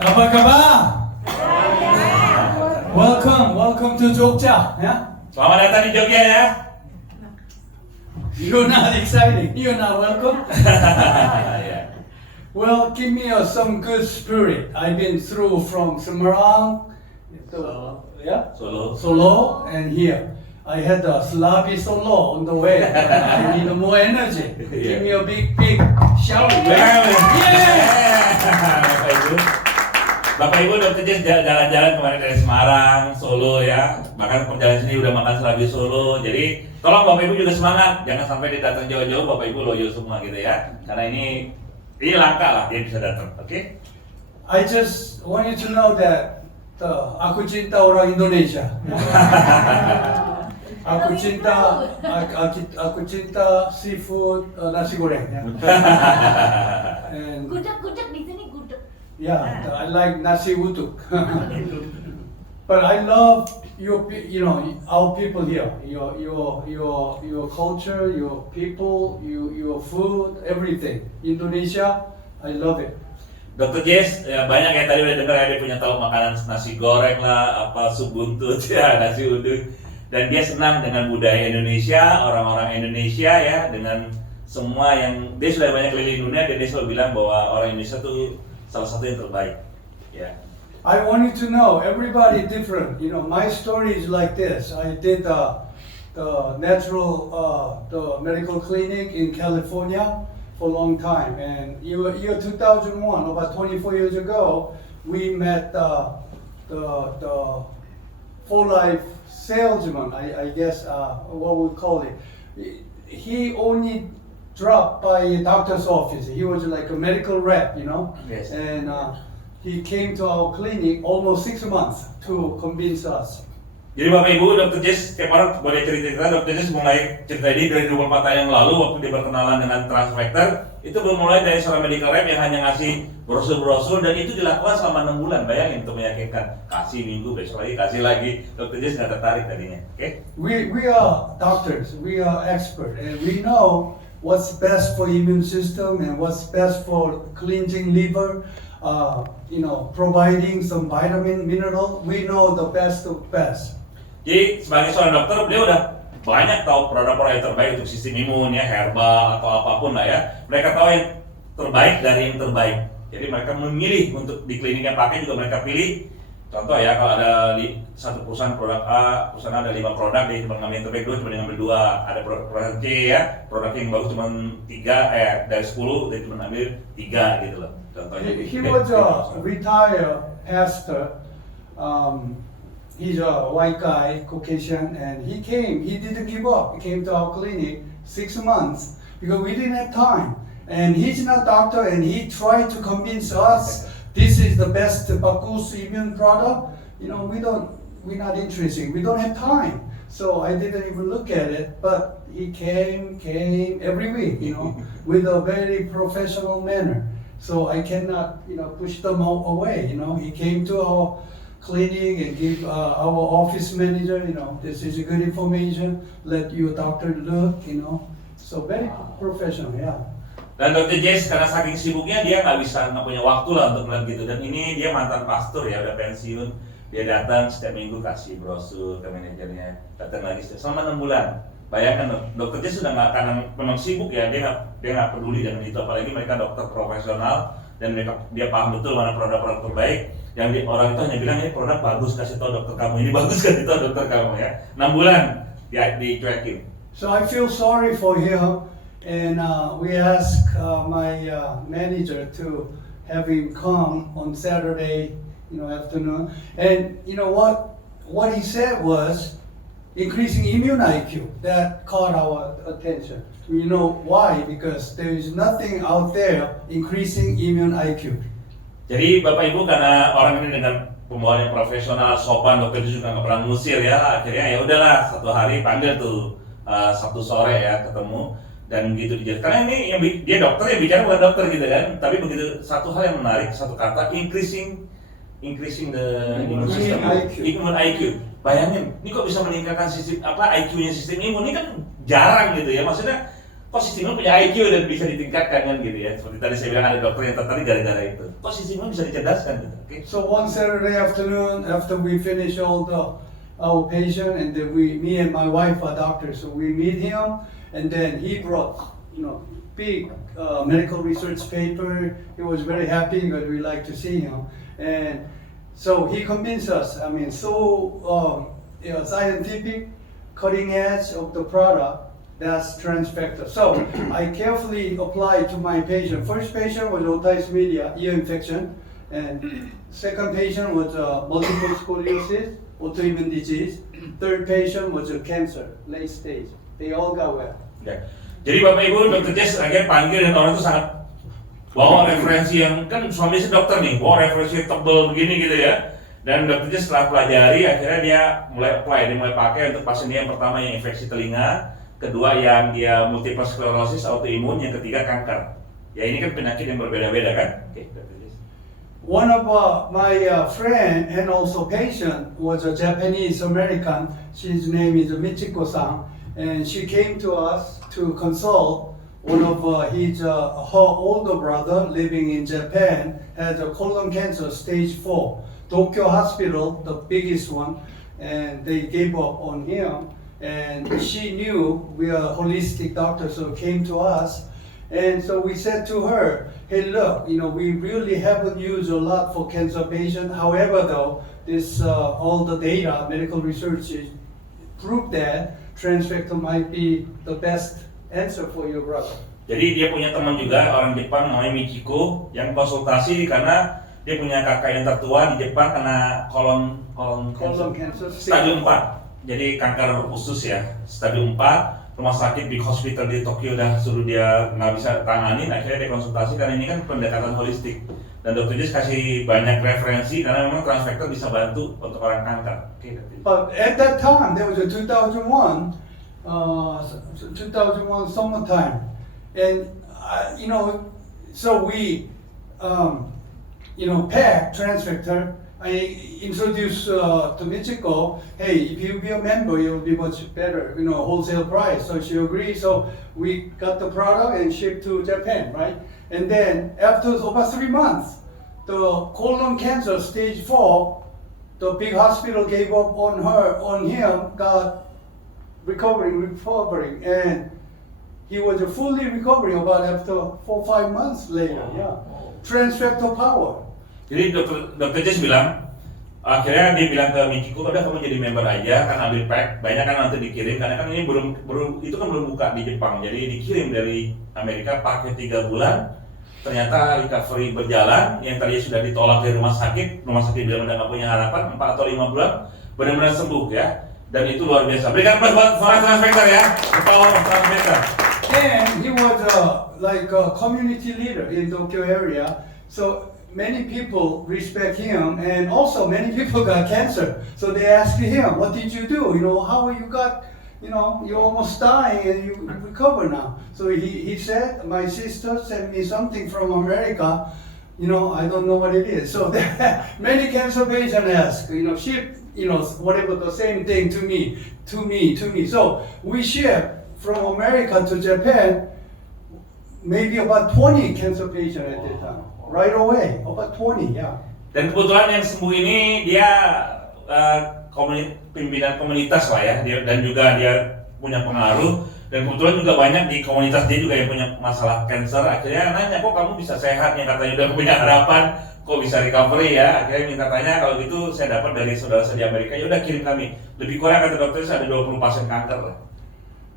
Apa kabar? Welcome to Jogja. Yeah? Selamat datang di Jogja ya. You're not excited. You're not welcome. Ya. Well, give me some good spirit. I've been through from Semarang to Solo. Solo and here. I had a sloppy solo on the way. I need more energy. Give me a big shout. Bapak Ibu Dr. Jess jalan-jalan kemarin dari Semarang, Solo ya. Bahkan perjalanan sini udah makan serabi Solo. Jadi tolong Bapak Ibu juga semangat. Jangan sampai dia datang jauh-jauh, Bapak Ibu loyo semua gitu ya. Karena ini langka lah dia bisa datang. Oke? I just want you to know that aku cinta orang Indonesia. Aku cinta seafood nasi goreng. Ya. And Gudeg di sini gudeg. yeah, I like nasi uduk. But I love our people here. Your culture, your people, your food, everything. Indonesia, I love it. Dr. Jess, ya banyak yang tadi udah dengar ya, dia punya tahu makanan nasi goreng lah, apa sup buntut ya, nasi uduk. Dan dia senang dengan budaya Indonesia, orang-orang Indonesia ya, dengan semua yang dia sudah banyak keliling dunia dan dia selalu bilang bahwa orang Indonesia tuh salah satu yang terbaik. Ya. I want you to know everybody different. You know, my story is like this. I did the medical clinic in California for a long time, and year 2001, about 24 years ago, we met the full life salesman. I guess what we call it. He only dropped by doctor's office. He was like a medical rep, you know. Yes. And he came to our clinic almost 6 months to convince us. Jadi Bapak Ibu, Dr. Jess, setiap orang boleh cerita-cerita. Dr. Jess mulai cerita ini dari 24 tahun yang lalu waktu dia berkenalan dengan Transfactor. Itu bermulai dari seorang medical rep yang hanya ngasih brosur-brosur dan itu dilakukan selama 6 bulan. Bayangin untuk meyakinkan, kasih minggu, besok lagi, kasih lagi. Dr. Jess nggak tertarik tadinya, oke? We are doctors, we are expert, and we know what's best for immune system and what's best for cleansing liver, providing some vitamin, mineral. We know the best of best. Jadi sebagai seorang dokter, beliau udah banyak tahu produk-produk yang terbaik untuk sistem imun ya, herbal atau apapun lah ya. Mereka tahu yang terbaik dari yang terbaik. Jadi mereka memilih untuk di klinik yang pakai juga mereka pilih. Contoh ya, kalau ada satu perusahaan produk A, perusahaan A ada 5 produk, dia cuma ngambil yang terbaik 2, cuma ngambil 2. Ada produk C ya, produk yang bagus cuma 3, dari 10, dia cuma ngambil 3 gitu loh. Contohnya. He was a retired pastor. He's a white guy, Caucasian, and he didn't give up. He came to our clinic 6 months because we didn't have time. And he's not a doctor, and he tried to convince us this is the best Bakus immune product. You know, we're not interested. We don't have time. So I didn't even look at it, but he came every week, with a very professional manner. So I cannot, push them away. He came to our clinic and give our office manager, this is a good information. Let your doctor look, So very professional, yeah. Dan Dr. Jess karena saking sibuknya dia nggak punya waktu lah untuk melihat gitu. Dan ini dia mantan pastor ya, udah pensiun. Dia datang setiap minggu kasih brosur ke manajernya, datang lagi selama 6 bulan. Bayangkan Dr. Jess sudah nggak, karena memang sibuk ya, dia nggak peduli dengan itu. Apalagi mereka dokter profesional dan dia paham betul mana produk-produk terbaik. Yang orang itu hanya bilang ini produk bagus, kasih tahu dokter kamu, ini bagus, kasih tahu dokter kamu ya. 6 bulan dicuekin. So I feel sorry for him, and we asked my manager to have him come on Saturday, afternoon. And what he said was increasing immune IQ. That caught our attention. You know why? Because there is nothing out there increasing immune IQ. Jadi Bapak Ibu, karena orang ini dengan pembawaan yang profesional, sopan, dokter itu juga nggak pernah ngusir ya, akhirnya ya udahlah satu hari panggil tuh Sabtu sore ya ketemu dan begitu dijelaskan. Karena ini yang dia dokter yang bicara bukan dokter gitu kan, tapi begitu satu hal yang menarik, satu kata increasing the immune system, immune IQ. Bayangin, ini kok bisa meningkatkan sistem IQ-nya sistem imun, ini kan jarang gitu ya, maksudnya kok si Simon punya IQ dan bisa ditingkatkan kan gitu ya. Seperti tadi saya bilang ada dokter yang tertarik gara-gara itu. Kok si Simon bisa dicerdaskan gitu. Oke. So one Saturday afternoon, after we finish all our patient, and then me and my wife are doctors, so we meet him, and then he brought, big medical research paper. He was very happy because we like to see him, and so he convinced us. I mean, scientific, cutting edge of the product. That's TransFactor. So I carefully applied to my patient. First patient was otitis media, ear infection, and second patient was multiple sclerosis, autoimmune disease. Third patient was a cancer, late stage. They all got well. Ya. Jadi Bapak Ibu, Dr. Jess akhirnya panggil dan orang itu sangat bawa referensi yang kan suami si dokter nih, bawa referensi tebel begini gitu ya. Dan Dr. Jess setelah pelajari akhirnya dia mulai apply, dia mulai pakai untuk pasien dia yang pertama yang infeksi telinga, kedua yang dia multiple sclerosis, autoimun, yang ketiga kanker. Ya ini kan penyakit yang berbeda-beda kan? Oke, Dr. Jess. One of my friend and also patient was a Japanese American. His name is Michiko-san, and she came to us to consult. One of her older brother living in Japan had a colon cancer stage 4. Tokyo Hospital, the biggest one, and they gave up on him. And she knew we are holistic doctors, so came to us. And so we said to her, hey, look, we really haven't used a lot for cancer patients. However, though, this all the data, medical research proved that TransFactor might be the best answer for your brother. Jadi dia punya teman juga orang Jepang namanya Michiko yang konsultasi karena dia punya kakak yang tertua di Jepang kena colon cancer stadium 4. Jadi kanker usus ya, stadium 4, rumah sakit big hospital di Tokyo udah suruh dia nggak bisa tanganin, akhirnya dia konsultasi karena ini kan pendekatan holistik. Dan Dr. Jess kasih banyak referensi karena memang TransFactor bisa bantu untuk orang kanker. Okay, but at that time, there was a 2001 summertime, and so we packed TransFactor. I introduced to Michiko, hey, if you be a member, you'll be much better, wholesale price. So she agreed. So we got the product and shipped to Japan, right? And then after about 3 months, the colon cancer stage 4, the big hospital gave up on him, got recovering, and he was fully recovering about after 4-5 months later. Yeah, TransFactor power. Jadi Dr. Jess bilang, akhirnya dia bilang ke Michiko, udah kamu jadi member aja, kan ambil pack, banyak kan nanti dikirim, karena kan ini belum buka di Jepang, jadi dikirim dari Amerika pakai 3 bulan, ternyata recovery berjalan, yang tadinya sudah ditolak dari rumah sakit bilang udah nggak punya harapan, 4 atau 5 bulan, benar-benar sembuh ya, dan itu luar biasa. Berikan buat suara TransFactor ya, the power of TransFactor. And he was like a community leader in Tokyo area, so many people respect him, and also many people got cancer. So they asked him, what did you do? How you got, you're almost dying and you recover now. So he said, my sister sent me something from America, I don't know what it is. So many cancer patients ask, ship, whatever, the same thing to me. So we ship from America to Japan, maybe about 20 cancer patients at that time. Right away, about 20, yeah. Dan kebetulan yang sembuh ini dia pimpinan komunitas lah ya, dan juga dia punya pengaruh, dan kebetulan juga banyak di komunitas dia juga yang punya masalah cancer. Akhirnya nanya, kok kamu bisa sehat, yang katanya udah punya harapan, kok bisa recovery ya. Akhirnya minta tanya, kalau gitu saya dapat dari saudara saya di Amerika, ya udah kirim kami. Lebih kurang kata dokter ada 20 pasien kanker lah.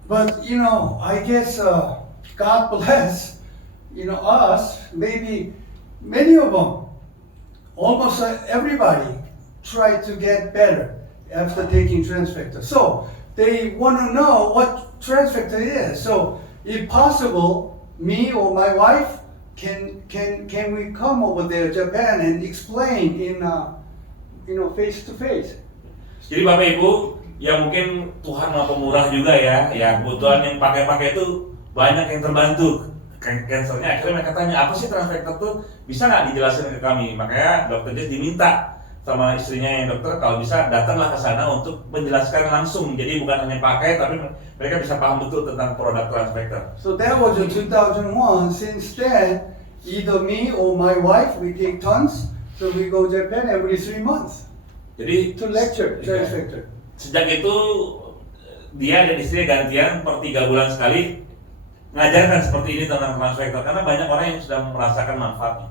But I guess God bless us, maybe many of them, almost everybody, try to get better after taking TransFactor. So they want to know what TransFactor is. So if possible, me or my wife can we come over there Japan and explain in face to face. Jadi Bapak Ibu, ya mungkin Tuhan Maha Pemurah juga ya, kebutuhan yang pakai itu banyak yang terbantu. Cancernya akhirnya mereka tanya, apa sih TransFactor tuh, bisa nggak dijelasin ke kami? Makanya Dr. Jess diminta sama istrinya yang dokter, kalau bisa datanglah ke sana untuk menjelaskan langsung. Jadi bukan hanya pakai, tapi mereka bisa paham betul tentang produk Transfector. So that was in 2001. Since then, either me or my wife, we take tons. So we go Japan every 3 months Jadi to lecture Iya. Transfector. Sejak itu dia dan istri gantian per 3 bulan sekali ngajarkan seperti ini tentang Transfector karena banyak orang yang sudah merasakan manfaatnya.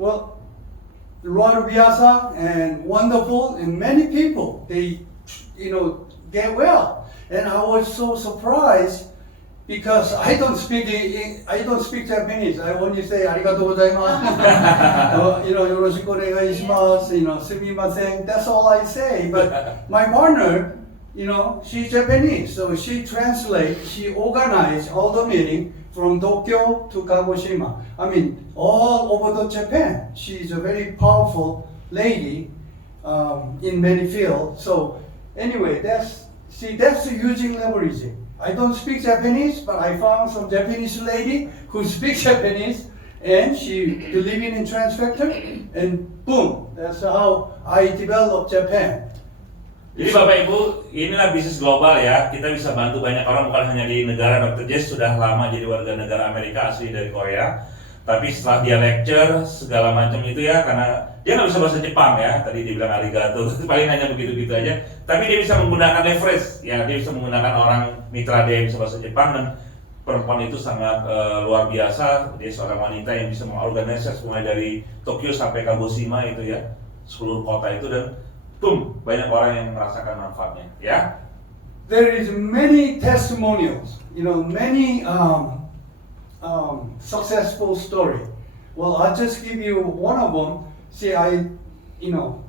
Well, luar biasa and wonderful, and many people they, get well, and I was so surprised because I don't speak Japanese. I only say arigatou gozaimasu. Yoroshiku onegaishimasu. Sumimasen. That's all I say. But my partner, she's Japanese, so she organized all the meeting from Tokyo to Kagoshima. I mean, all over the Japan. She's a very powerful lady in many fields. So anyway, that's using leveraging. I don't speak Japanese, but I found some Japanese lady who speaks Japanese, and she believing in Transfector, and boom, that's how I developed Japan. Jadi Bapak Ibu, inilah bisnis global ya. Kita bisa bantu banyak orang, bukan hanya di negara. Dr. Jess sudah lama jadi warga negara Amerika, asli dari Korea. Tapi setelah dia lecture segala macam itu ya, karena dia nggak bisa bahasa Jepang ya. Tadi dia bilang arigato, paling hanya begitu-begitu aja. Tapi dia bisa menggunakan leverage, ya dia bisa menggunakan orang mitra dia yang bisa bahasa Jepang, dan perempuan itu sangat luar biasa. Dia seorang wanita yang bisa mengorganisasi mulai dari Tokyo sampai Kagoshima itu ya, seluruh kota itu, dan boom, banyak orang yang merasakan manfaatnya ya. There is many testimonials, many successful story. Well, I'll just give you one of them. See, I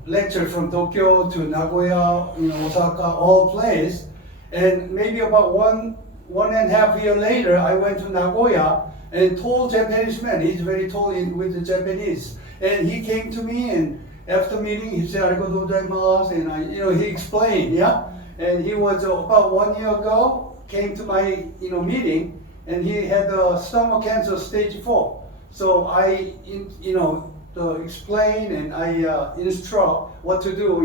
lectured from Tokyo to Nagoya, Osaka, all places, and maybe about one and a half year later, I went to Nagoya and told Japanese man. He's very tall with the Japanese, and he came to me, and after meeting, he said arigatou gozaimasu, and he explained, yeah, and he was about 1 year ago came to my meeting, and he had stomach cancer stage 4. So I explain and I instruct what to do,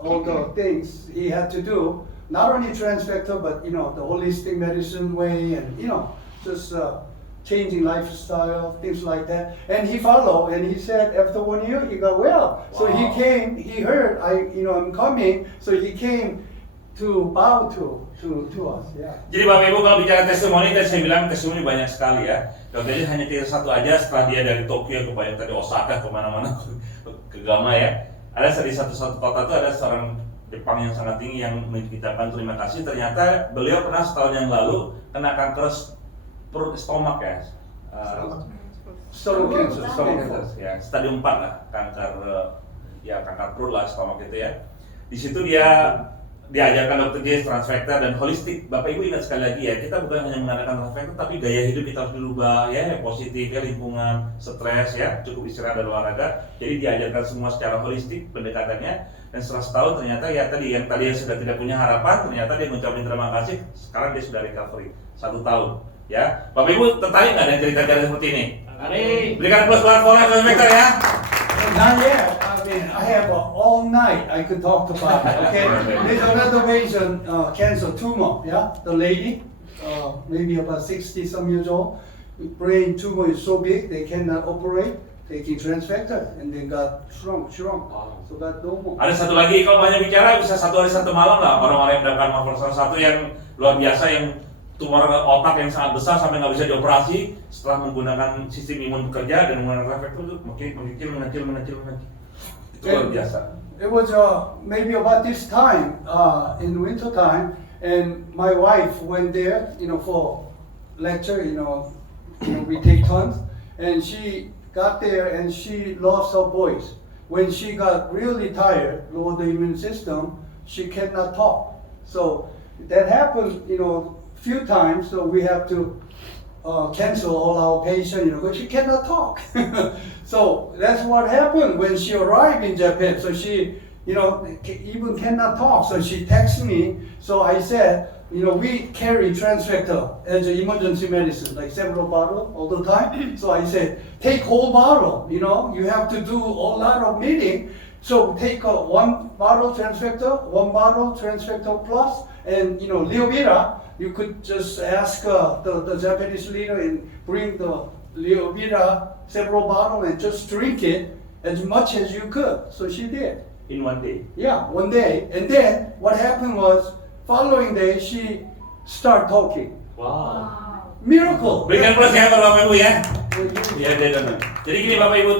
all the things he had to do. Not only Transfector, but the holistic medicine way, and just changing lifestyle, things like that. And he followed, and he said after 1 year he got well. So he came, he heard I'm coming, so he came to bow to us. Yeah. Jadi Bapak Ibu, kalau bicara testimoni, tadi saya bilang testimoni banyak sekali ya. Dokter Jess hanya tinggal satu aja setelah dia dari Tokyo ke banyak tadi Osaka kemana-mana ke Gama ya. Ada di satu kota itu ada seorang Jepang yang sangat tinggi yang mengucapkan terima kasih. Ternyata beliau pernah setahun yang lalu kena kanker perut stomak ya. Stomach cancer. Ya, stadium 4 lah, kanker perut lah, stomak itu ya. Di situ dia diajarkan Dr. Jess Transfector dan holistik. Bapak Ibu ingat sekali lagi ya, kita bukan hanya mengadakan Transfector, tapi gaya hidup kita harus dirubah ya, yang positif ya, lingkungan, stres ya, cukup istirahat dan olahraga. Jadi diajarkan semua secara holistik pendekatannya, dan setelah setahun ternyata ya yang tadi sudah tidak punya harapan, ternyata dia mengucapkan terima kasih. Sekarang dia sudah recovery 1 tahun ya. Bapak Ibu tertarik nggak dengan cerita-cerita seperti ini? Mari. Berikan plus for Transfector ya. Not yet. I mean, I have all night I could talk about it. Okay, there's another patient, cancer tumor. Yeah, the lady, maybe about 60 some years old. Brain tumor is so big they cannot operate. Taking Transfector and then got shrunk. So got no more. Ada satu lagi, kalau banyak bicara bisa 1 hari 1 malam lah orang-orang yang mendapatkan malformasi. Satu yang luar biasa, yang tumor otak yang sangat besar sampai nggak bisa dioperasi, setelah menggunakan sistem imun bekerja dan menggunakan Transfector itu mengecil. Itu luar biasa. It was maybe about this time in winter time, and my wife went there, for lecture. We take turns, and she got there and she lost her voice. When she got really tired, lower the immune system, she cannot talk. So that happened, few times. So we have to cancel all our patients, because she cannot talk. So that's what happened when she arrived in Japan. So she, even cannot talk. So she texted me. So I said, you know, we carry Transfector as an emergency medicine, like several bottles all the time. So I said, take whole bottle, you know, you have to do a lot of meeting. So take one bottle Transfector, one bottle Transfector Plus, and, you know, Leovira, you could just ask the Japanese leader and bring the Leovira several bottles and just drink it as much as you could. So she did. In one day. Yeah, one day. And then what happened was, following day, she started talking. Wow. Miracle. Berikan plus ya kalau Bapak Ibu ya. Ya, dia dengar. Jadi gini Bapak Ibu,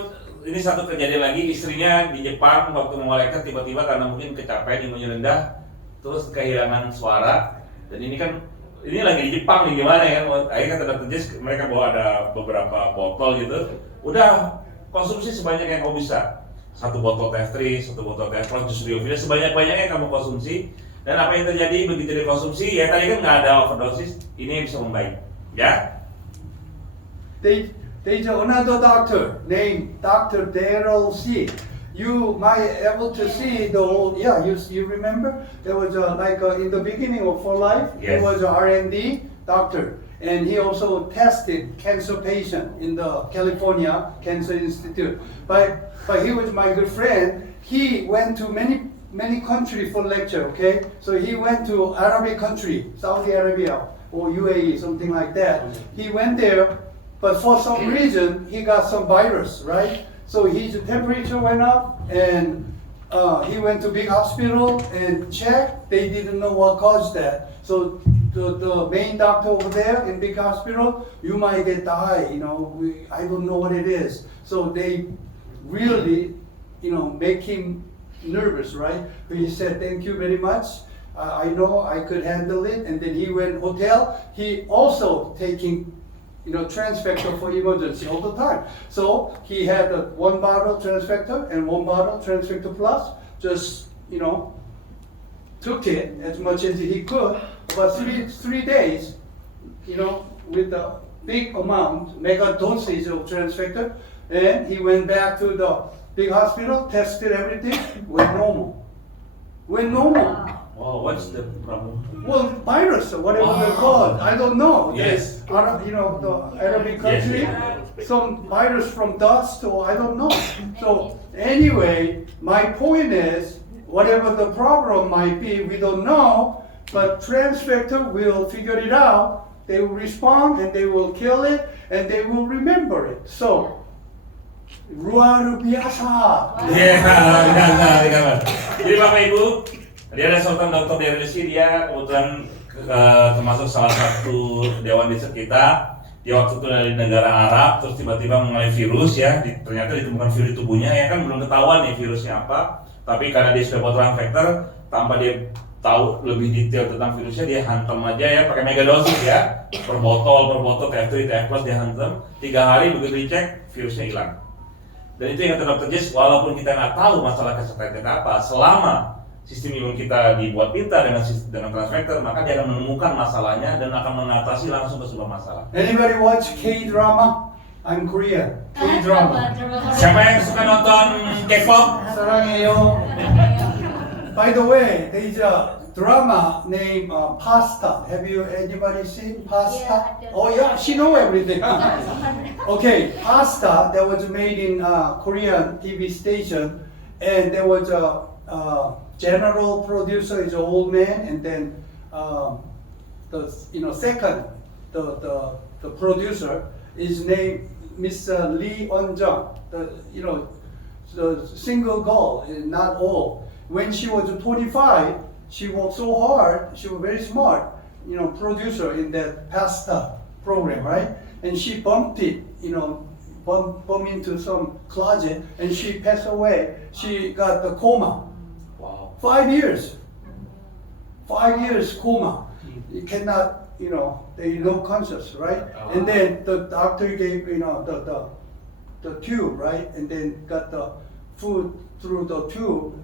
ini satu kejadian lagi, istrinya di Jepang waktu memolehkan tiba-tiba karena mungkin kecapean imunnya rendah, terus kehilangan suara. Dan ini kan, ini lagi di Jepang nih gimana ya? Akhirnya kata Dr. Jess, mereka bawa ada beberapa botol gitu. Udah konsumsi sebanyak yang kau bisa. Satu botol T3, satu botol T plus, jus Leovira, sebanyak-banyaknya kamu konsumsi. Dan apa yang terjadi begitu dikonsumsi, ya tadi kan nggak ada overdosis, ini bisa membaik, ya? There's another doctor named Dr. Daryl C. You might able to see the old, yeah, you remember? There was in the beginning of For Life, Yes. he was an R&D doctor. And he also tested cancer patient in the California Cancer Institute. But he was my good friend. He went to many countries for lecture, okay? So he went to Arabic country, Saudi Arabia or UAE, something like that. He went there, but for some reason, he got some virus, right? So his temperature went up and he went to big hospital and checked. They didn't know what caused that. So the main doctor over there in big hospital, you might die, you know, I don't know what it is. So they really, you know, make him nervous, right? But he said, thank you very much. I know I could handle it. And then he went hotel. He also taking, you know, Transfector for emergency all the time. So he had one bottle Transfector and one bottle Transfector Plus. Just, you know, took it as much as he could. About three days, you know, with the big amount, mega dosage of Transfector, and he went back to the big hospital, tested everything, went normal. Went normal. Wow, what's the problem? Well, virus or whatever they call it, I don't know. Yes. You know, the Arabic country, some virus from dust or I don't know. So anyway, my point is, whatever the problem might be, we don't know, but Transfector will figure it out. They will respond and they will kill it and they will remember it. So, luar biasa. Iya, jadi Bapak Ibu, dia ada seorang dokter dari Rusia, dia kebetulan termasuk salah satu dewan riset kita. Dia waktu itu dari negara Arab, terus tiba-tiba mengalami virus ya, ternyata ditemukan virus di tubuhnya, ya kan belum ketahuan nih virusnya apa. Tapi karena dia sudah buat Transfector, tanpa dia tahu lebih detail tentang virusnya, dia hantam aja ya, pakai mega dosis ya, per botol, T3, TF plus dia hantam. 3 hari begitu dicek, virusnya hilang. Dan itu yang kata Dr. Jess, walaupun kita nggak tahu masalah kesehatan kita apa, selama sistem imun kita dibuat pintar dengan Transfector, maka dia akan menemukan masalahnya dan akan mengatasi langsung ke sebuah masalah. Anybody watch K-drama? I'm Korean. K-drama. Siapa yang suka nonton K-pop? 사랑해요. By the way, there is a drama named Pasta. Have you anybody seen Pasta? Yeah, Oh yeah, she know everything. Okay, Pasta that was made in Korean TV station, and there was a general producer is an old man, and then second the producer is named Mr. Lee Eun-jung. The single girl, not old. When she was 25, she worked so hard. She was very smart, producer in that pasta program, right? And she bumped it, bumped into some closet, and she passed away. She got the coma. Wow. 5 years. 5 years coma. You cannot, there is no conscious, right? And then the doctor gave, the tube, right? And then got the food through the tube.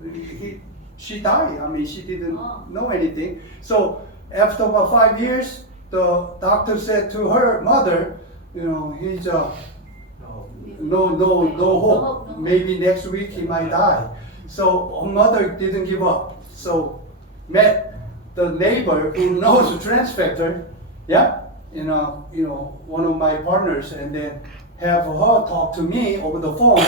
She died. I mean, she didn't know anything. So after about 5 years, the doctor said to her mother, he's no hope. Maybe next week he might die. So her mother didn't give up. So met the neighbor who knows trans factor, yeah, one of my partners, and then have her talk to me over the phone.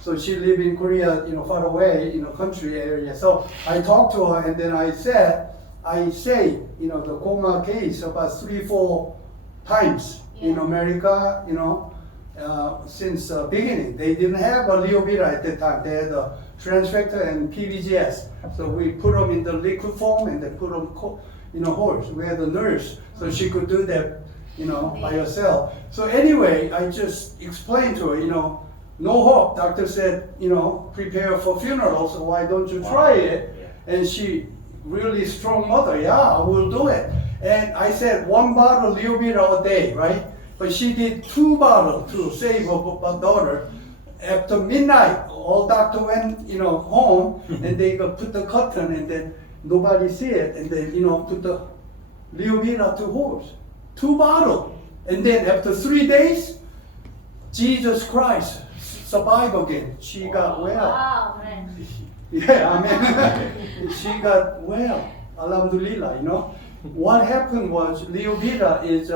So she live in Korea, far away, country area. So I talked to her, and then I say, the coma case about 3-4 times in Yeah. America, since beginning. They didn't have a Leovira at that time. They had a trans factor and PVGS. So we put them in the liquid form and then put them, horse. We had a nurse, so she could do that, by herself. So anyway, I just explained to her, no hope. Doctor said, prepare for funeral, so why don't you try it? Yeah. And she, really strong mother, yeah, I will do it. And I said 1 bottle Leovira a day, right? But she did 2 bottles to save her daughter. After midnight, all doctor went, home, and they go put the curtain, and then nobody see it, and then, put the Leovira to horse. 2 bottles. And then after 3 days, Jesus Christ survived again. She got well. Wow, man. Yeah, I mean, she got well. Alhamdulillah, What happened was Leovira is,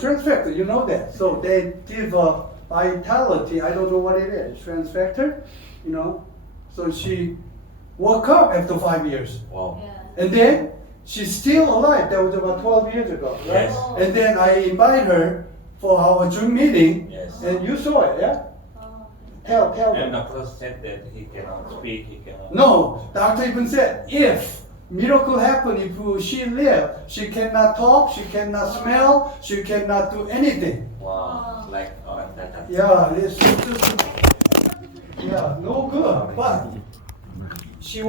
trans factor, you know that. So they give a vitality, I don't know what it is, trans factor, So she woke up after 5 years. Wow. Yeah. And then she's still alive. That was about 12 years ago, right? Yes. And then I invite her for our June meeting. Yes. And you saw it, yeah? Oh. Tell And them. doctor said that he cannot speak, he cannot. No, doctor even said, if miracle happen, if she live, she cannot talk, she cannot smell, she cannot do anything. Wow. Like orang cacat. Yeah, it's just, yeah, no good. But